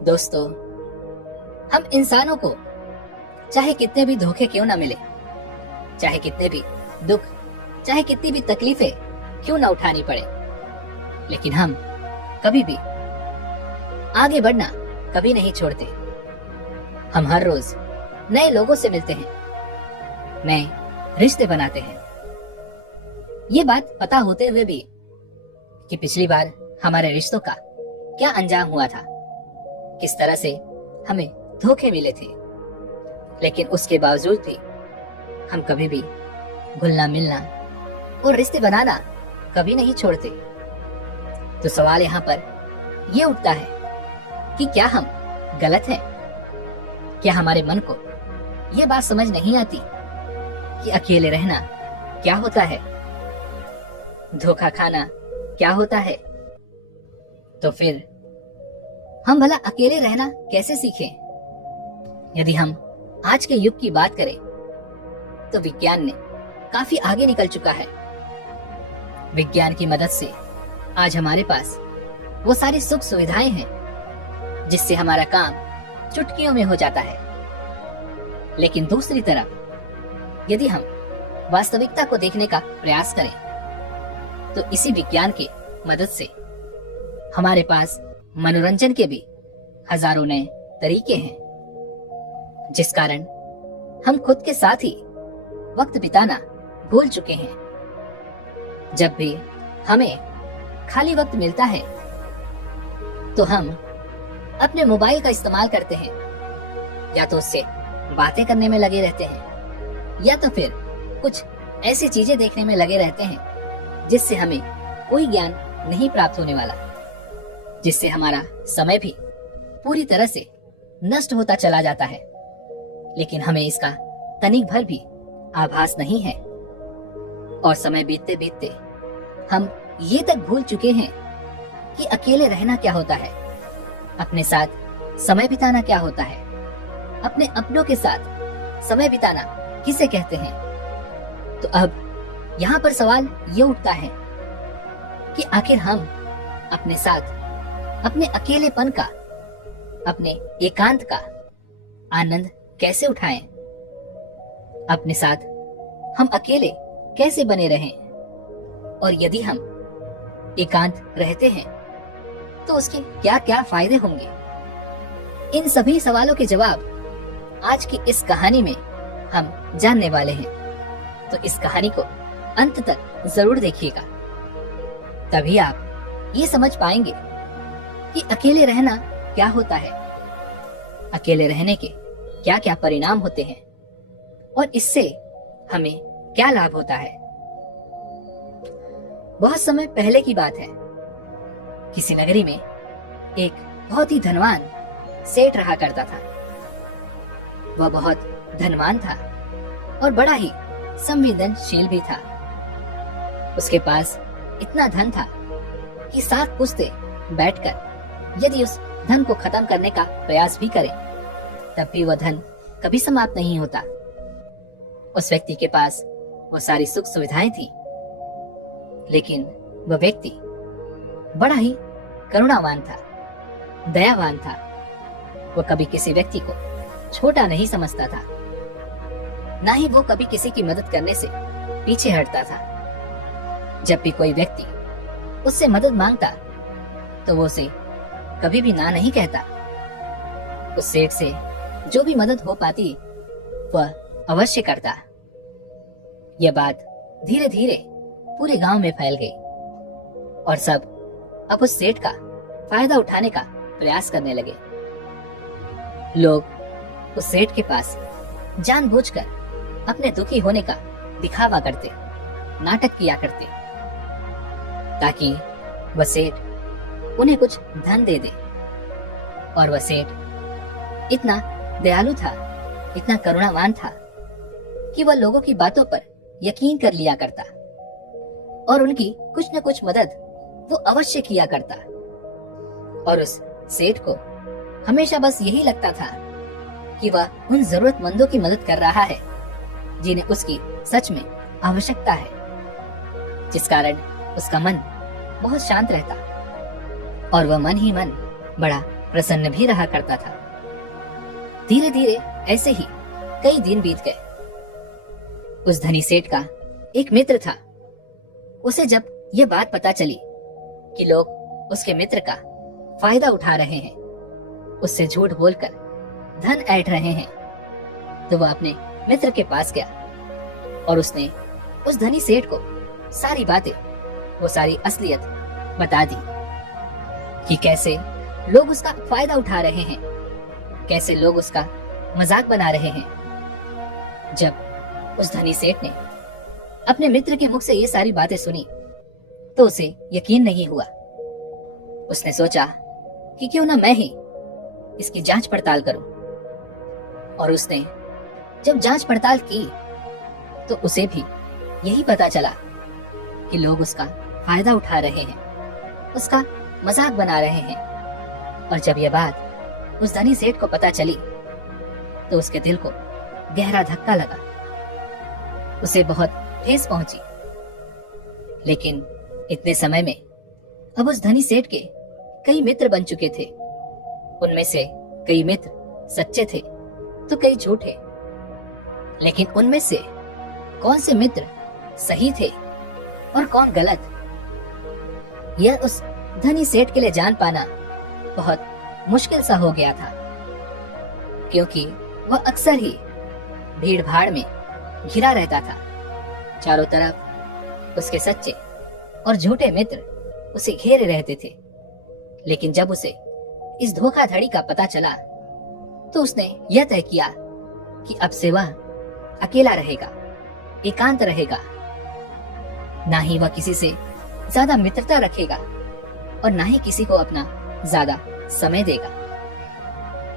दोस्तों, हम इंसानों को चाहे कितने भी धोखे क्यों ना मिले, चाहे कितने भी दुख, चाहे कितनी भी तकलीफें क्यों ना उठानी पड़े, लेकिन हम कभी भी आगे बढ़ना कभी नहीं छोड़ते। हम हर रोज नए लोगों से मिलते हैं, नए रिश्ते बनाते हैं। ये बात पता होते हुए भी कि पिछली बार हमारे रिश्तों का क्या अंजाम हुआ था, किस तरह से हमें धोखे मिले थे, लेकिन उसके बावजूद भी हम कभी भी घुलना मिलना और रिश्ते बनाना कभी नहीं छोड़ते। तो सवाल यहाँ पर यह उठता है कि क्या हम गलत हैं? क्या हमारे मन को यह बात समझ नहीं आती कि अकेले रहना क्या होता है, धोखा खाना क्या होता है? तो फिर हम भला अकेले रहना कैसे सीखें? यदि हम आज के युग की बात करें तो विज्ञान ने काफी आगे निकल चुका है। विज्ञान की मदद से आज हमारे पास वो सारी सुख सुविधाएं हैं जिससे हमारा काम चुटकियों में हो जाता है। लेकिन दूसरी तरफ यदि हम वास्तविकता को देखने का प्रयास करें तो इसी विज्ञान की मदद से हमारे पास मनोरंजन के भी हजारों नए तरीके हैं, जिस कारण हम खुद के साथ ही वक्त बिताना भूल चुके हैं। जब भी हमें खाली वक्त मिलता है तो हम अपने मोबाइल का इस्तेमाल करते हैं, या तो उससे बातें करने में लगे रहते हैं, या तो फिर कुछ ऐसी चीजें देखने में लगे रहते हैं जिससे हमें कोई ज्ञान नहीं प्राप्त होने वाला, जिससे हमारा समय भी पूरी तरह से नष्ट होता चला जाता है, लेकिन हमें इसका तनिक भर भी आभास नहीं है। और समय बीतते बीतते हम ये तक भूल चुके हैं कि अकेले रहना क्या होता है, अपने साथ समय बिताना क्या होता है, अपने अपनों के साथ समय बिताना किसे कहते हैं। तो अब यहाँ पर सवाल ये उठता है कि आखिर हम अपने साथ अपने अकेलेपन का, अपने एकांत का आनंद कैसे उठाएं? अपने साथ हम अकेले कैसे बने रहें? और यदि हम एकांत रहते हैं तो उसके क्या क्या फायदे होंगे? इन सभी सवालों के जवाब आज की इस कहानी में हम जानने वाले हैं। तो इस कहानी को अंत तक जरूर देखिएगा, तभी आप ये समझ पाएंगे कि अकेले रहना क्या होता है, अकेले रहने के क्या क्या परिणाम होते हैं और इससे हमें क्या लाभ होता है। बहुत समय पहले की बात है, किसी नगरी में एक बहुत ही धनवान सेठ रहा करता था। वह बहुत धनवान था और बड़ा ही संवेदनशील भी था। उसके पास इतना धन था कि 7 पुश्ते बैठकर यदि उस धन को खत्म करने का प्रयास भी करें तब भी वह धन कभी समाप्त नहीं होता। उस व्यक्ति के पास वो सारी सुख सुविधाएं थी, लेकिन वह व्यक्ति बड़ा ही करुणावान था, दयावान था। वो कभी किसी व्यक्ति को छोटा नहीं समझता था, ना ही वो कभी किसी की मदद करने से पीछे हटता था। जब भी कोई व्यक्ति उससे मदद मांगता तो वो उसे कभी भी ना नहीं कहता। उस सेठ से जो भी मदद हो पाती वह अवश्य करता। यह बात धीरे धीरे पूरे गांव में फैल गई और सब अब उस सेठ का फायदा उठाने का प्रयास करने लगे। लोग उस सेठ के पास जानबूझकर अपने दुखी होने का दिखावा करते, नाटक किया करते, ताकि वह सेठ उन्हें कुछ धन दे दे। और वह सेठ इतना दयालु था, इतना करुणावान था कि वह लोगों की बातों पर यकीन कर लिया करता और उनकी कुछ न कुछ मदद वो अवश्य किया करता। और उस सेठ को हमेशा बस यही लगता था कि वह उन जरूरतमंदों की मदद कर रहा है जिन्हें उसकी सच में आवश्यकता है, जिस कारण उसका मन बहुत शांत रहता और वह मन ही मन बड़ा प्रसन्न भी रहा करता था। धीरे धीरे ऐसे ही कई दिन बीत गए। उस धनी सेठ का एक मित्र था। उसे जब यह बात पता चली कि लोग उसके मित्र का फायदा उठा रहे हैं, उससे झूठ बोलकर धन ऐंठ रहे हैं, तो वह अपने मित्र के पास गया और उसने उस धनी सेठ को सारी बातें, वो सारी असलियत बता दी कि कैसे लोग उसका फायदा उठा रहे हैं, कैसे लोग उसका मजाक बना रहे हैं। जब उस धनी सेठ ने अपने मित्र के मुख से ये सारी बातें सुनी तो उसे यकीन नहीं हुआ। उसने सोचा कि क्यों ना मैं ही इसकी जांच पड़ताल करूं। और उसने जब जांच पड़ताल की तो उसे भी यही पता चला कि लोग उसका फायदा उठा रहे हैं, उसका मजाक बना रहे हैं। और जब यह बात उस धनी सेठ को पता चली तो उसके दिल को गहरा धक्का लगा, उसे बहुत ठेस पहुंची। लेकिन इतने समय में अब उस धनी सेठ के कई मित्र बन चुके थे। उनमें से कई मित्र सच्चे थे तो कई झूठे। लेकिन उनमें से कौन से मित्र सही थे और कौन गलत, यह उस धनी सेठ के लिए जान पाना बहुत मुश्किल सा हो गया था, क्योंकि वह अक्सर ही भीड़ भाड़ में घिरा रहता था। चारों तरफ उसके सच्चे और झूठे मित्र उसे घेरे रहते थे। लेकिन जब उसे इस धोखाधड़ी का पता चला तो उसने यह तय किया कि अब से वह अकेला रहेगा, एकांत रहेगा। ना ही वह किसी से ज्यादा मित्रता रखेगा और ना ही किसी को अपना ज्यादा समय देगा।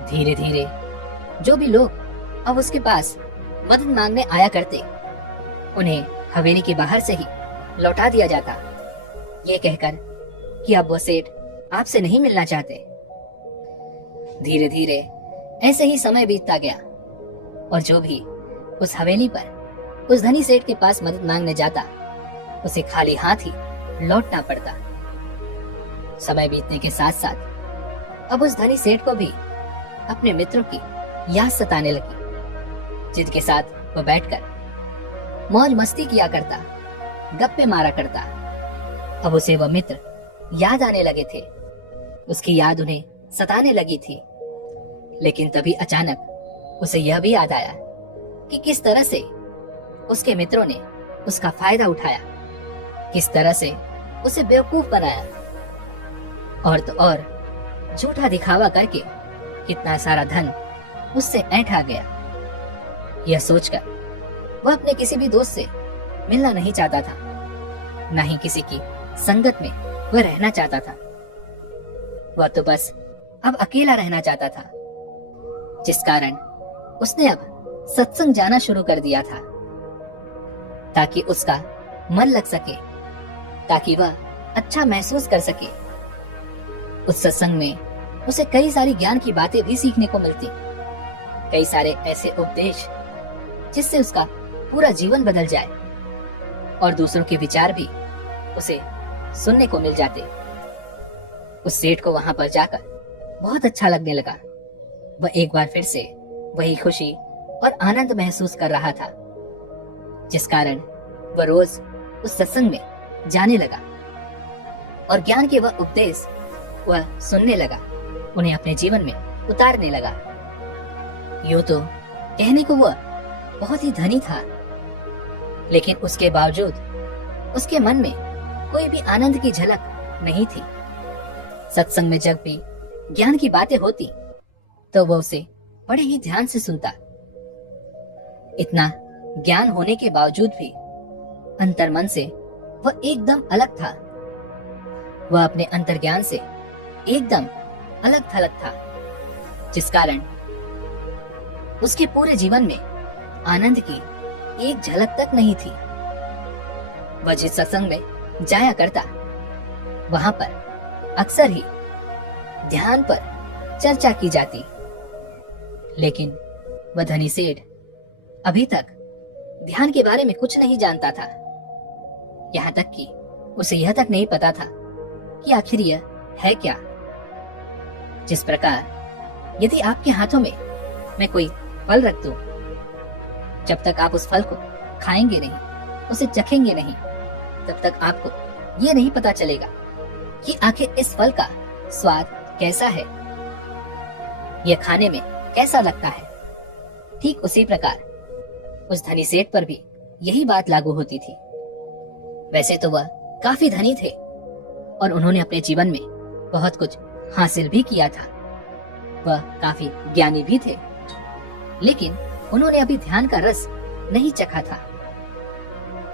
धीरे धीरे जो भी लोग अब उसके पास मदद मांगने आया करते, उन्हें हवेली के बाहर से ही लौटा दिया जाता, ये कहकर कि अब वो सेठ आपसे नहीं मिलना चाहते। धीरे धीरे ऐसे ही समय बीतता गया और जो भी उस हवेली पर उस धनी सेठ के पास मदद मांगने जाता, उसे खाली हाथ ही लौटना पड़ता। समय बीतने के साथ साथ अब उस धनी सेठ को भी अपने मित्रों की याद सताने लगी, जिनके साथ वह बैठकर मौज मस्ती किया करता, गप्पे मारा करता। अब उसे वह मित्र याद आने लगे थे, उसकी याद उन्हें सताने लगी थी। लेकिन तभी अचानक उसे यह भी याद आया कि किस तरह से उसके मित्रों ने उसका फायदा उठाया, किस तरह से उसे बेवकूफ बनाया और तो और झूठा दिखावा करके कितना सारा धन उससे ऐंठा गया। यह सोचकर वह अपने किसी भी दोस्त से मिलना नहीं चाहता था, न ही किसी की संगत में वह रहना चाहता था। वह तो बस अब अकेला रहना चाहता था, जिस कारण उसने अब सत्संग जाना शुरू कर दिया था, ताकि उसका मन लग सके, ताकि वह अच्छा महसूस कर सके। उस सत्संग में उसे कई सारी ज्ञान की बातें भी सीखने को मिलती, कई सारे ऐसे उपदेश जिससे उसका पूरा जीवन बदल जाए और दूसरों के विचार भी उसे सुनने को मिल जाते। उस सेठ को वहां पर जाकर बहुत अच्छा लगने लगा। वह एक बार फिर से वही खुशी और आनंद महसूस कर रहा था, जिस कारण वह रोज उस सत्संग में जाने लगा और ज्ञान के वह उपदेश वह सुनने लगा, उन्हें अपने जीवन में उतारने लगा। यूं तो कहने को वह बहुत ही धनी था, लेकिन उसके बावजूद उसके मन में कोई भी आनंद की झलक नहीं थी। सत्संग में जब भी ज्ञान की बातें होती तो वह उसे बड़े ही ध्यान से सुनता। इतना ज्ञान होने के बावजूद भी अंतर्मन से वह एकदम अलग था। वह अपने अंतर्ज्ञान से एकदम अलग थलग था, जिस कारण उसके पूरे जीवन में आनंद की एक झलक तक नहीं थी। वह जिस सत्संग में जाया करता, वहां पर अक्सर ही ध्यान पर चर्चा की जाती, लेकिन वह धनी सेठ अभी तक ध्यान के बारे में कुछ नहीं जानता था। यहाँ तक कि उसे यह तक नहीं पता था कि आखिर यह है क्या। जिस प्रकार यदि आपके हाथों में मैं कोई फल रख दूं, जब तक आप उस फल को खाएंगे नहीं, उसे चखेंगे नहीं, तब तक आपको ये नहीं पता चलेगा कि आखिर इस फल का स्वाद कैसा है, यह खाने में कैसा लगता है। ठीक उसी प्रकार उस धनी सेठ पर भी यही बात लागू होती थी। वैसे तो वह काफी धनी थे और उन्होंने अपने जीवन में बहुत कुछ हासिल भी किया था। वह काफी ज्ञानी भी थे, लेकिन उन्होंने अभी ध्यान का रस नहीं चखा था।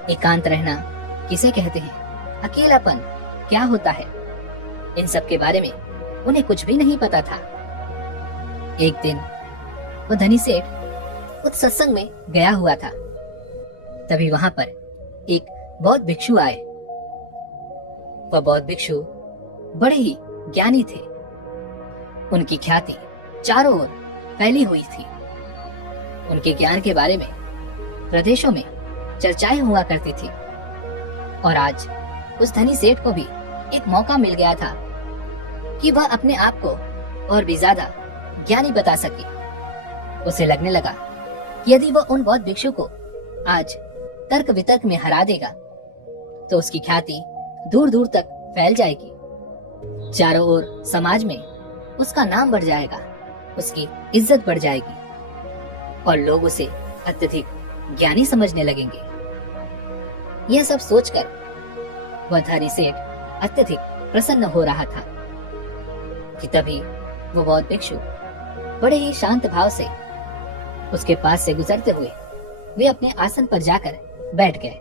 एकांत रहना किसे कहते हैं, अकेलापन क्या होता है, इन सब के बारे में उन्हें कुछ भी नहीं पता था। एक दिन वो धनी सेठ उस सत्संग में गया हुआ था। तभी वहां पर एक बौद्ध भिक्षु आए। वह बौद्ध भिक्षु बड़े ही ज्ञानी थे। उनकी ख्याति चारों ओर फैली हुई थी। उनके ज्ञान के बारे में प्रदेशों में चर्चाएं हुआ करती थी। और आज उस धनी सेठ को भी एक मौका मिल गया था कि वह अपने आप को और भी ज्यादा ज्ञानी बता सके। उसे लगने लगा कि यदि वह उन बौद्ध भिक्षु को आज तर्क वितर्क में हरा देगा तो उसकी ख्याति दूर दूर तक फैल जाएगी। चारों ओर समाज में उसका नाम बढ़ जाएगा, उसकी इज्जत बढ़ जाएगी और लोग उसे अत्यधिक ज्ञानी समझने लगेंगे। यह सब सोचकर वह धनी सेठ अत्यधिक प्रसन्न हो रहा था कि तभी वो बौद्ध भिक्षु बड़े ही शांत भाव से उसके पास से गुजरते हुए वे अपने आसन पर जाकर बैठ गए।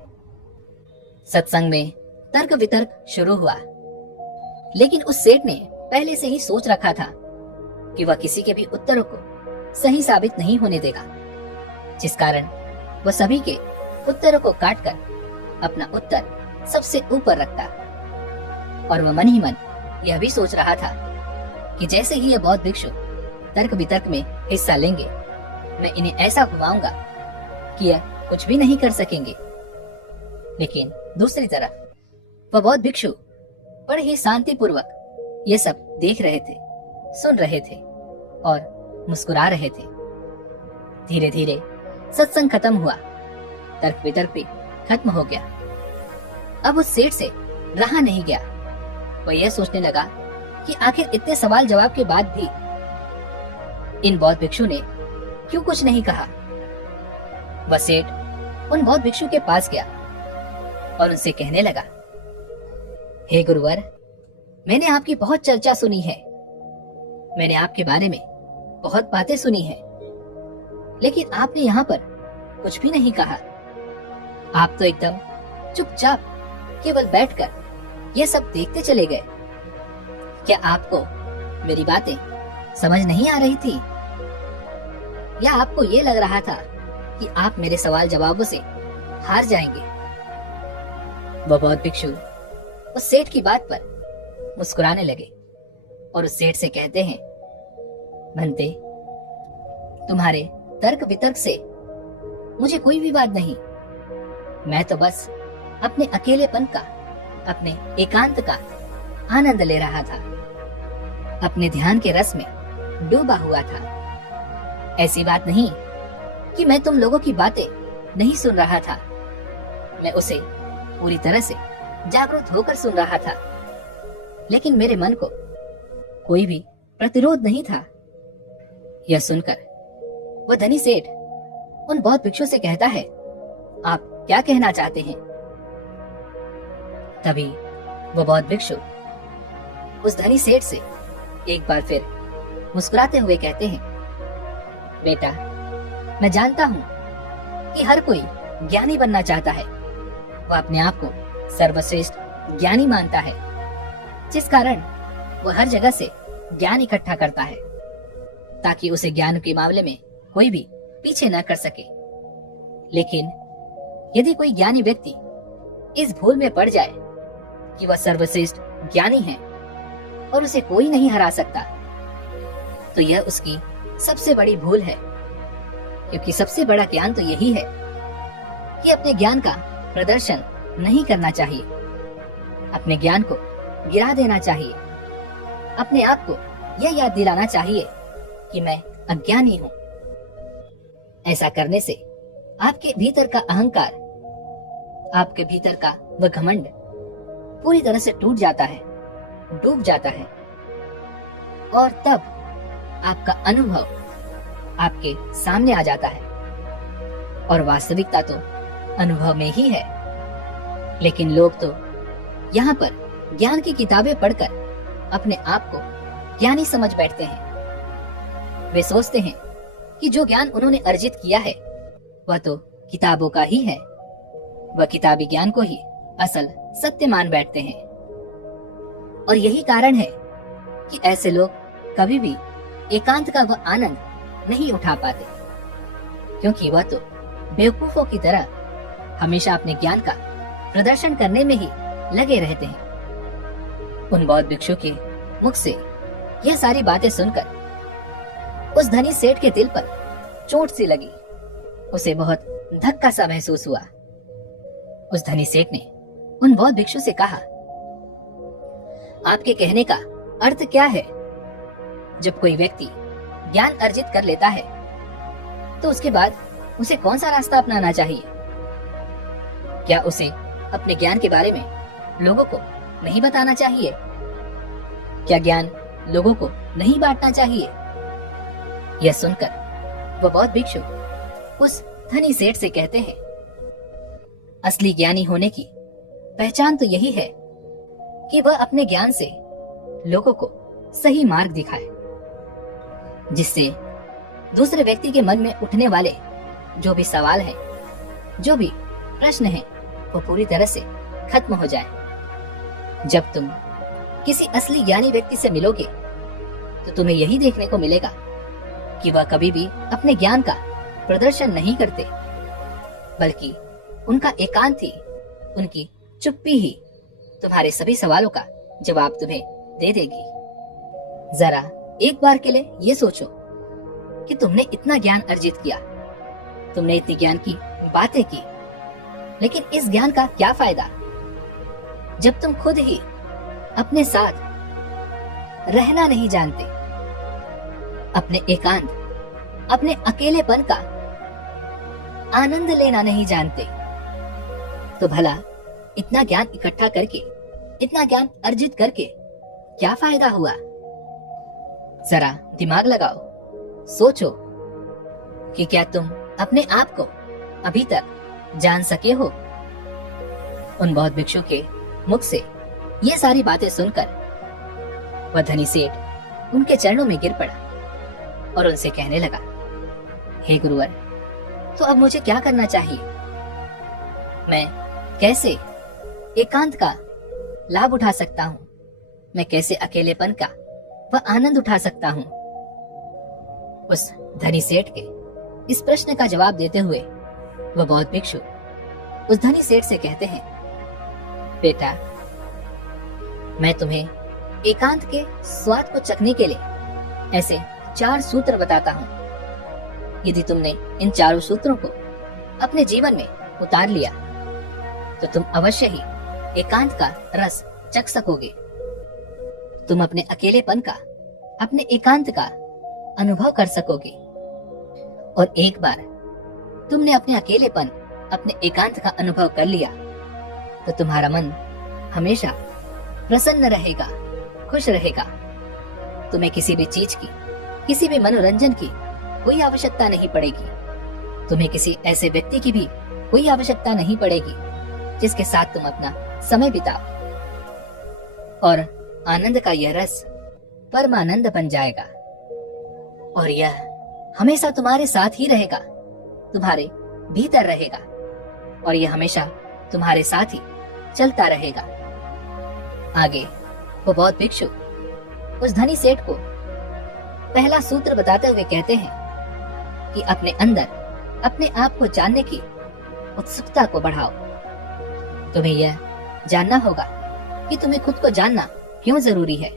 सत्संग में तर्क वितर्क शुरू हुआ, लेकिन उस सेठ ने पहले से ही सोच रखा था कि वह किसी के भी उत्तरों को सही साबित नहीं होने देगा, जिस कारण वह सभी के उत्तरों को काटकर अपना उत्तर सबसे ऊपर रखता। और वह मन ही मन यह भी सोच रहा था कि जैसे ही यह बौद्ध भिक्षु तर्क वितर्क में हिस्सा लेंगे, मैं इन्हें ऐसा घुमाऊंगा कि यह कुछ भी नहीं कर सकेंगे। लेकिन दूसरी तरफ वह बौद्ध भिक्षु बड़े ही शांतिपूर्वक ये सब देख रहे थे, सुन रहे थे और मुस्कुरा रहे थे। धीरे धीरे सत्संग खत्म हुआ, तर्क वितर्क भी खत्म हो गया। अब उस सेठ से रहा नहीं गया। वह यह सोचने लगा कि आखिर इतने सवाल जवाब के बाद भी इन बौद्ध भिक्षु ने क्यों कुछ नहीं कहा। वह सेठ उन बौद्ध भिक्षु के पास गया और उनसे कहने लगा, हे गुरुवर, मैंने आपकी बहुत चर्चा सुनी है, मैंने आपके बारे में बहुत बातें सुनी है, लेकिन आपने यहाँ पर कुछ भी नहीं कहा। आप तो एकदम चुपचाप केवल बैठकर ये सब देखते चले गए। क्या आपको मेरी बातें समझ नहीं आ रही थी, या आपको ये लग रहा था कि आप मेरे सवाल जवाबों से हार जाएंगे? वह बौद्ध भिक्षु उस सेठ की बात पर मुस्कुराने लगे और उस सेठ से कहते हैं, भंते, तुम्हारे तर्क वितर्क से मुझे कोई विवाद नहीं। मैं तो बस अपने अकेलेपन का, अपने एकांत का आनंद ले रहा था, अपने ध्यान के रस में डूबा हुआ था। ऐसी बात नहीं कि मैं तुम लोगों की बातें नहीं सुन रहा था, मैं उसे पूरी तरह से जागरूक होकर सुन रहा था, लेकिन मेरे मन को कोई भी प्रतिरोध नहीं था। यह सुनकर वह धनी सेठ उन बौद्ध भिक्षु से कहता है, आप क्या कहना चाहते हैं? तभी वह बौद्ध भिक्षु उस धनी सेठ से एक बार फिर मुस्कुराते हुए कहते हैं, बेटा, मैं जानता हूं कि हर कोई ज्ञानी बनना चाहता है। वह अपने आप को सर्वश्रेष्ठ ज्ञानी मानता है, जिस कारण वह हर जगह से ज्ञान इकट्ठा करता है ताकि उसे ज्ञान के मामले में कोई भी पीछे न कर सके। लेकिन यदि कोई ज्ञानी व्यक्ति इस भूल में पड़ जाए कि वह सर्वश्रेष्ठ ज्ञानी है और उसे कोई नहीं हरा सकता, तो यह उसकी सबसे बड़ी भूल है, क्योंकि सबसे बड़ा ज्ञान तो यही है कि अपने ज्ञान का प्रदर्शन नहीं करना चाहिए, अपने ज्ञान को गिरा देना चाहिए, अपने आप को यह याद दिलाना चाहिए कि मैं अज्ञानी हूं। ऐसा करने से आपके भीतर का अहंकार, आपके भीतर का वह घमंड पूरी तरह से टूट जाता है, डूब जाता है, और तब आपका अनुभव आपके सामने आ जाता है। और वास्तविकता तो अनुभव में ही है, लेकिन लोग तो यहाँ पर ज्ञान की किताबें पढ़कर अपने आप को ज्ञानी समझ बैठते हैं। वे सोचते हैं कि जो ज्ञान उन्होंने अर्जित किया है वह तो किताबों का ही है, वह किताबी ज्ञान को ही असल सत्य मान बैठते हैं। और यही कारण है कि ऐसे लोग कभी भी एकांत का वह आनंद नहीं उठा पाते, क्योंकि वह तो बेवकूफों की तरह हमेशा अपने ज्ञान का प्रदर्शन करने में ही लगे रहते हैं। उन बौद्ध भिक्षु के मुख से यह सारी बातें सुनकर उस धनी सेठ के दिल पर चोट सी लगी। उसे बहुत धक्का सा महसूस हुआ। उस धनी सेठ ने उन बौद्ध भिक्षु से कहा, आपके कहने का अर्थ क्या है? जब कोई व्यक्ति ज्ञान अर्जित कर लेता है तो उसके बाद उसे कौन सा रास्ता अपनाना चाहिए? क्या उसे अपने ज्ञान के बारे में लोगों को नहीं बताना चाहिए? क्या ज्ञान लोगों को नहीं बांटना चाहिए? यह सुनकर वह बौद्ध भिक्षु उस धनी सेठ से कहते हैं, असली ज्ञानी होने की पहचान तो यही है कि वह अपने ज्ञान से लोगों को सही मार्ग दिखाए, जिससे दूसरे व्यक्ति के मन में उठने वाले जो भी सवाल है, जो भी प्रश्न है, वो पूरी तरह से खत्म हो जाए। जब तुम किसी असली ज्ञानी व्यक्ति से मिलोगे तो तुम्हें यही देखने को मिलेगा कि वह कभी भी अपने ज्ञान का प्रदर्शन नहीं करते, बल्कि उनका एकांत ही, उनकी चुप्पी ही तुम्हारे सभी सवालों का जवाब तुम्हें दे देगी। जरा एक बार के लिए ये सोचो कि तुमने इतना ज्ञान अर्जित किया, तुमने इतनी ज्ञान की बातें की, लेकिन इस ज्ञान का क्या फायदा जब तुम खुद ही अपने साथ रहना नहीं जानते, अपने एकांत, अपने अकेलेपन का आनंद लेना नहीं जानते। तो भला इतना ज्ञान इकट्ठा करके, इतना ज्ञान अर्जित करके क्या फायदा हुआ? जरा दिमाग लगाओ, सोचो कि क्या तुम अपने आप को अभी तक जान सके हो? उन बौद्ध भिक्षु के मुख से ये सारी बातें सुनकर वह धनी सेठ उनके चरणों में गिर पड़ा और उनसे कहने लगा, हे गुरुवर, तो अब मुझे क्या करना चाहिए? मैं कैसे एकांत का लाभ उठा सकता हूँ? मैं कैसे अकेलेपन का वह आनंद उठा सकता हूँ? उस धनी सेठ के इस प्रश्न का जवाब देते हुए वह बौद्ध भिक्षु उस धनी सेठ से कहते हैं, बेटा, मैं तुम्हें एकांत के स्वाद को चखने के लिए ऐसे 4 सूत्र बताता हूँ। यदि तुमने इन चारों सूत्रों को अपने जीवन में उतार लिया तो तुम अवश्य ही एकांत का रस चख सकोगे। तुम अपने अकेलेपन का, अपने एकांत का अनुभव कर सकोगे। और एक बार तुमने अपने अकेलेपन, अपने एकांत का अनुभव कर लिया तो तुम्हारा मन हमेशा प्रसन्न रहेगा, खुश रहेगा। तुम्हें किसी भी चीज की, किसी भी मनोरंजन की कोई आवश्यकता नहीं पड़ेगी। तुम्हें किसी ऐसे व्यक्ति की भी कोई आवश्यकता नहीं पड़ेगी जिसके साथ तुम अपना समय बिताओ। और आनंद का यह रस परमानंद बन जाएगा और यह हमेशा तुम्हारे साथ ही रहेगा, तुम्हारे भीतर रहेगा और यह हमेशा तुम्हारे साथ ही चलता रहेगा। आगे वो बौद्ध भिक्षु उस धनी सेठ को पहला सूत्र बताते हुए कहते हैं कि अपने अंदर अपने आप को जानने की उत्सुकता को बढ़ाओ। तुम्हें यह जानना होगा कि तुम्हें खुद को जानना क्यों जरूरी है।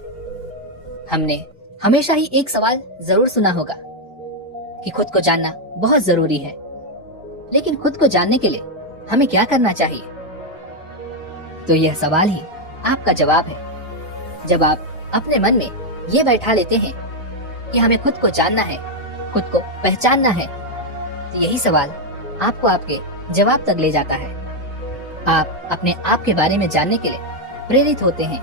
हमने हमेशा ही एक सवाल जरूर सुना होगा कि खुद को जानना बहुत जरूरी है, लेकिन खुद को जानने के लिए हमें क्या करना चाहिए? तो यह सवाल ही आपका जवाब है। जब आप अपने मन में ये बैठा लेते हैं कि हमें खुद को जानना है, खुद को पहचानना है, तो यही सवाल आपको आपके जवाब तक ले जाता है। आप अपने आप के बारे में जानने के लिए प्रेरित होते हैं।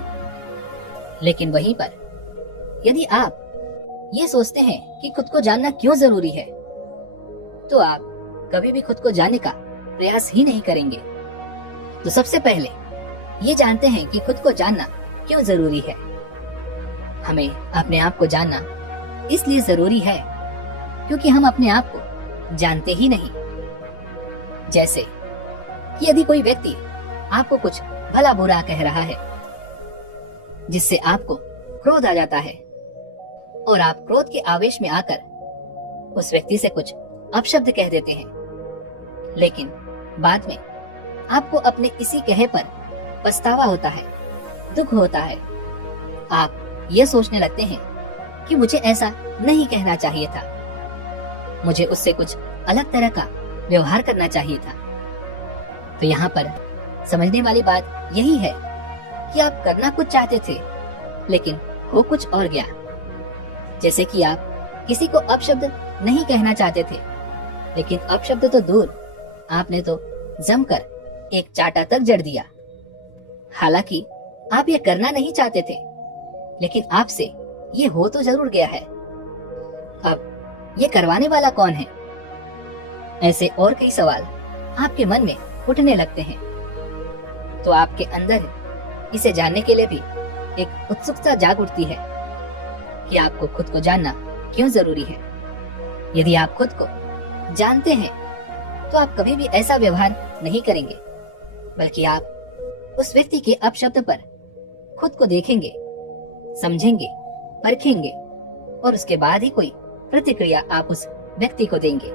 लेकिन वहीं पर यदि आप ये सोचते हैं कि खुद को जानना क्यों जरूरी है, तो आप कभी भी खुद को जानने का प्रयास ही नहीं करेंगे। तो सबसे पहले ये जानते हैं कि खुद को जानना क्यों जरूरी है। हमें अपने आप को जानना इसलिए जरूरी है क्योंकि हम अपने आप को जानते ही नहीं। जैसे कि यदि कोई व्यक्ति आपको कुछ भला बुरा कह रहा है, जिससे आपको क्रोध आ जाता है और आप क्रोध के आवेश में आकर उस व्यक्ति से कुछ अपशब्द कह देते हैं, लेकिन बाद में आपको अपने इसी कहे पर पछतावा होता है, दुख होता है। आप ये सोचने लगते हैं कि मुझे ऐसा नहीं कहना चाहिए था, मुझे उससे कुछ अलग तरह का व्यवहार करना चाहिए था। तो यहाँ पर समझने वाली बात यही है कि आप करना कुछ चाहते थे, लेकिन हो कुछ और गया। जैसे कि आप किसी को अपशब्द नहीं कहना चाहते थे, लेकिन अपशब्द तो दूर, आपने तो जमकर एक चाटा तक जड़ दिया। हालांकि आप ये करना नहीं चाहते थे, लेकिन आपसे ये हो तो जरूर गया है। अब ये करवाने वाला कौन है? ऐसे और कई सवाल आपके मन में उठने लगते हैं। तो आपके अंदर इसे जानने के लिए भी एक उत्सुकता जाग उठती है कि आपको खुद को जानना क्यों जरूरी है। यदि आप खुद को जानते हैं तो आप कभी भी ऐसा व्यवहार नहीं करेंगे, बल्कि आप उस व्यक्ति के अपशब्द पर खुद को देखेंगे, समझेंगे, परखेंगे और उसके बाद ही कोई प्रतिक्रिया आप उस व्यक्ति को देंगे,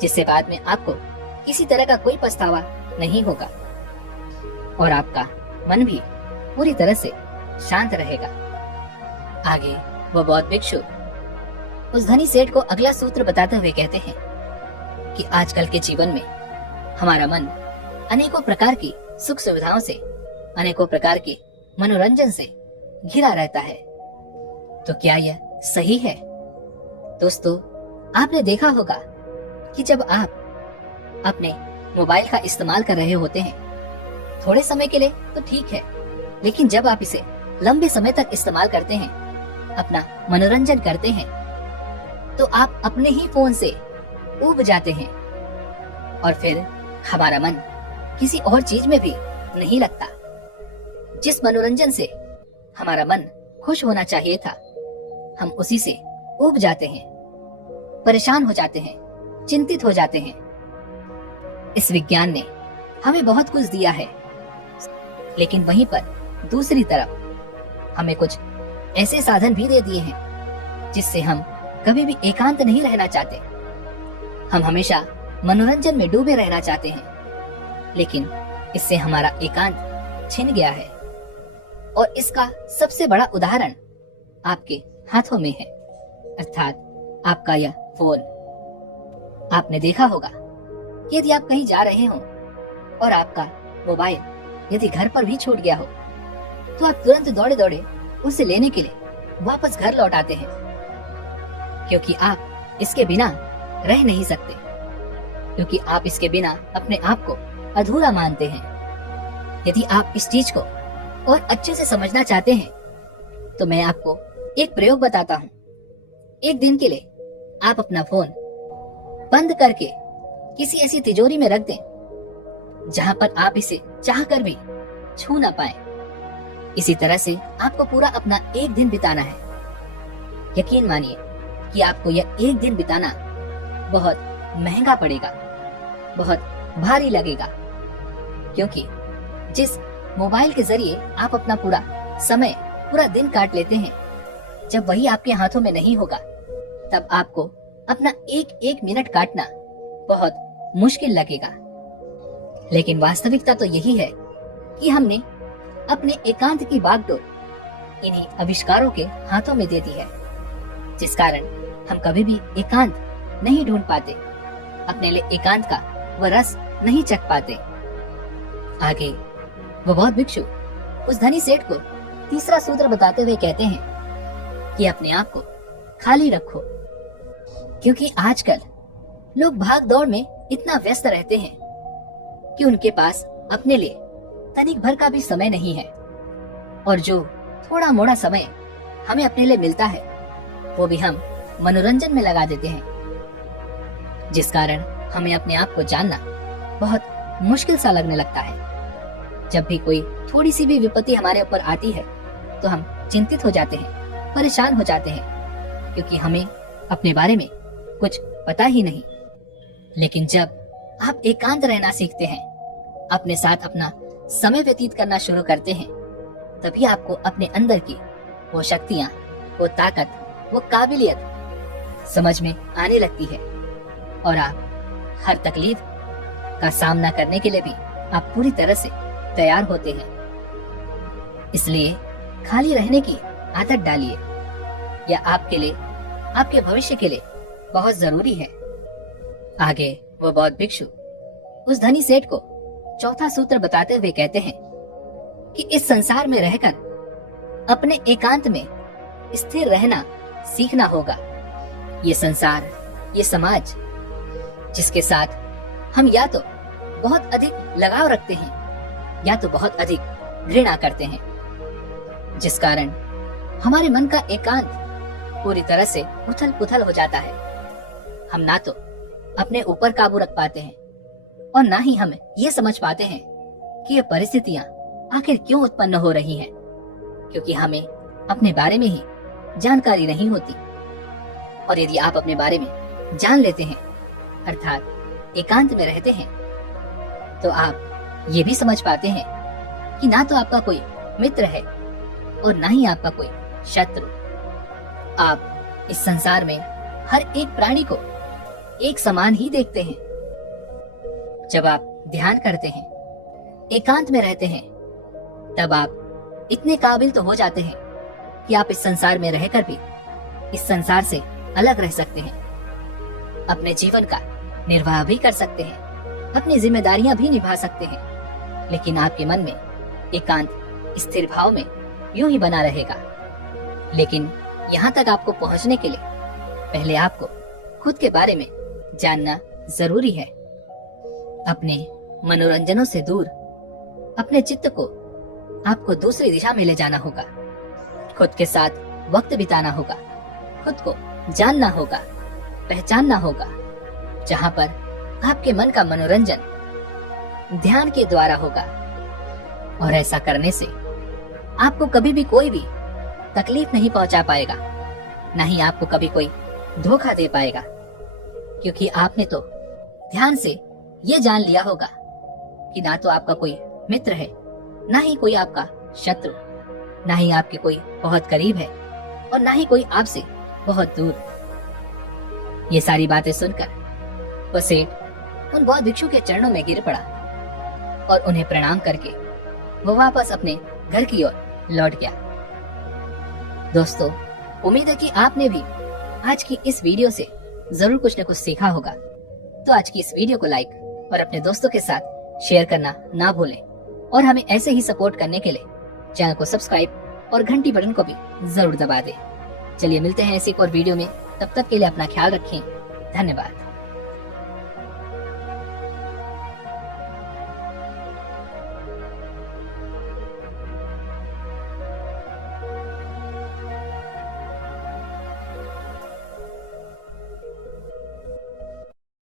जिससे बाद में आपको किसी तरह का कोई पछतावा नहीं होगा और आपका मन भी पूरी तरह से शांत रहेगा। आगे वो बौद्ध भिक्षु उस धनी सेठ को अगला सूत्र बताते हुए कहते हैं कि आजकल के जीवन में हमारा मन अनेकों प्रकार की सुख सुविधाओं से, अनेकों प्रकार के मनोरंजन से घिरा रहता है। तो क्या यह सही है? दोस्तों, आपने देखा होगा कि जब आप अपने मोबाइल का इस्तेमाल कर रहे होते हैं, थोड़े समय के लिए तो ठीक है, लेकिन जब आप इसे लंबे समय तक इस्तेमाल करते हैं, अपना मनोरंजन करते हैं, तो आप अपने ही फोन से ऊब जाते हैं और फिर हमारा मन किसी और चीज में भी नहीं लगता। जिस मनोरंजन से हमारा मन खुश होना चाहिए था, हम उसी से ऊब जाते हैं, परेशान हो जाते हैं, चिंतित हो जाते हैं। इस विज्ञान ने हमें बहुत कुछ दिया है, लेकिन वहीं पर दूसरी तरफ हमें कुछ ऐसे साधन भी दे दिए हैं जिससे हम कभी भी एकांत नहीं रहना चाहते। हम हमेशा मनोरंजन में डूबे रहना चाहते हैं, लेकिन इससे हमारा एकांत छिन गया है। और इसका सबसे बड़ा उदाहरण आपके हाथों में है, अर्थात आपका यह फोन। आपने देखा होगा कि यदि आप कहीं जा रहे हो और आपका मोबाइल यदि घर पर भी छूट गया हो, तो आप तुरंत दौड़े दौड़े उसे लेने के लिए वापस घर लौट आते हैं, क्योंकि आप इसके बिना रह नहीं सकते, क्योंकि आप इसके बिना अपने आप को अधूरा मानते हैं। यदि आप इस चीज को और अच्छे से समझना चाहते हैं, तो मैं आपको एक प्रयोग बताता हूँ। एक दिन के लिए आप अपना फोन बंद करके किसी ऐसी तिजोरी में रख दें जहां पर आप इसे चाहकर भी छू ना पाए। इसी तरह से आपको पूरा अपना एक दिन बिताना है। यकीन मानिए कि आपको यह एक दिन बिताना बहुत महंगा पड़ेगा, बहुत भारी लगेगा, क्योंकि जिस मोबाइल के जरिए आप अपना पूरा समय, पूरा दिन काट लेते हैं, जब वही आपके हाथों में नहीं होगा, तब आपको अपना एक एक मिनट काटना बहुत मुश्किल लगेगा। लेकिन वास्तविकता तो यही है कि हमने अपने एकांत की बागडोर इन्हीं आविष्कारों के हाथों में दे दी है, जिस कारण हम कभी भी एकांत नहीं ढूंढ पाते, अपने लिए एकांत का वह रस नहीं चख पाते। आगे वो बौद्ध भिक्षु उस धनी सेठ को तीसरा सूत्र बताते हुए कहते हैं कि अपने आप को खाली रखो, क्योंकि आजकल लोग भाग दौड़ में इतना व्यस्त रहते हैं कि उनके पास अपने लिए तनिक भर का भी समय नहीं है। और जो थोड़ा मोड़ा समय हमें अपने लिए मिलता है वो भी हम मनोरंजन में लगा देते हैं, जिस कारण हमें अपने आप को जानना बहुत मुश्किल सा लगने लगता है। जब भी कोई थोड़ी सी भी विपत्ति हमारे ऊपर आती है तो हम चिंतित हो जाते हैं, परेशान हो जाते हैं, क्योंकि हमें अपने बारे में कुछ पता ही नहीं। लेकिन जब आप एकांत रहना सीखते हैं, अपने साथ अपना समय व्यतीत करना शुरू करते हैं, तभी आपको अपने अंदर की वो शक्तियां, वो ताकत, वो काबिलियत समझ में आने लगती है और आप हर तकलीफ का सामना करने के लिए भी आप पूरी तरह से तैयार होते हैं। इसलिए खाली रहने की आदत डालिए, यह आपके लिए, आपके भविष्य के लिए बहुत जरूरी है। आगे वो बौद्ध भिक्षु उस धनी सेठ को चौथा सूत्र बताते हुए कहते हैं कि इस संसार में रहकर अपने एकांत में स्थिर रहना सीखना होगा। ये संसार, ये समाज जिसके साथ हम या तो बहुत अधिक लगाव रखते हैं या तो बहुत अधिक घृणा करते हैं, जिस कारण हमारे मन का एकांत पूरी तरह से उथल पुथल हो जाता है। हम ना तो अपने ऊपर काबू रख पाते हैं और ना ही हम ये समझ पाते हैं कि ये परिस्थितियां आखिर क्यों उत्पन्न हो रही हैं, क्योंकि हमें अपने बारे में ही जानकारी नहीं होती। और यदि आप अपने बारे में जान लेते हैं, अर्थात एकांत में रहते हैं, तो आप ये भी समझ पाते हैं कि ना तो आपका कोई मित्र है और ना ही आपका कोई शत्रु। आप इस संसार में हर एक प्राणी को एक समान ही देखते हैं। जब आप ध्यान करते हैं, एकांत में रहते हैं, तब आप इतने काबिल तो हो जाते हैं कि आप इस संसार में रहकर भी इस संसार से अलग रह सकते हैं, अपने जीवन का निर्वाह भी कर सकते हैं, अपनी जिम्मेदारियां भी निभा सकते हैं। लेकिन आपके मन में एकांत स्थिर भाव में यूं ही बना रहेगा। लेकिन यहाँ तक आपको पहुँचने के लिए पहले आपको खुद के बारे में जानना जरूरी है। अपने मनोरंजनों से दूर अपने चित्त को आपको दूसरी दिशा में ले जाना होगा। खुद के साथ वक्त बिताना होगा, खुद को जानना होगा, पहचानना होगा, जहाँ पर आपके मन का मनोरंजन ध्यान के द्वारा होगा। और ऐसा करने से आपको कभी भी कोई भी तकलीफ नहीं पहुंचा पाएगा, ना ही आपको कभी कोई धोखा दे पाएगा, क्योंकि आपने तो ध्यान से ये जान लिया होगा कि ना तो आपका कोई मित्र है, ना ही कोई आपका शत्रु, ना ही आपके कोई बहुत करीब है और ना ही कोई आपसे बहुत दूर। ये सारी बातें सुनकर वह सेठ उन बौद्ध भिक्षु के चरणों में गिर पड़ा और उन्हें प्रणाम करके वो वापस अपने घर की ओर लौट गया। दोस्तों, उम्मीद है कि आपने भी आज की इस वीडियो से जरूर कुछ न कुछ सीखा होगा। तो आज की इस वीडियो को लाइक और अपने दोस्तों के साथ शेयर करना ना भूलें और हमें ऐसे ही सपोर्ट करने के लिए चैनल को सब्सक्राइब और घंटी बटन को भी जरूर दबा दें। चलिए मिलते हैं ऐसी एक और वीडियो में, तब तक के लिए अपना ख्याल रखें। धन्यवाद।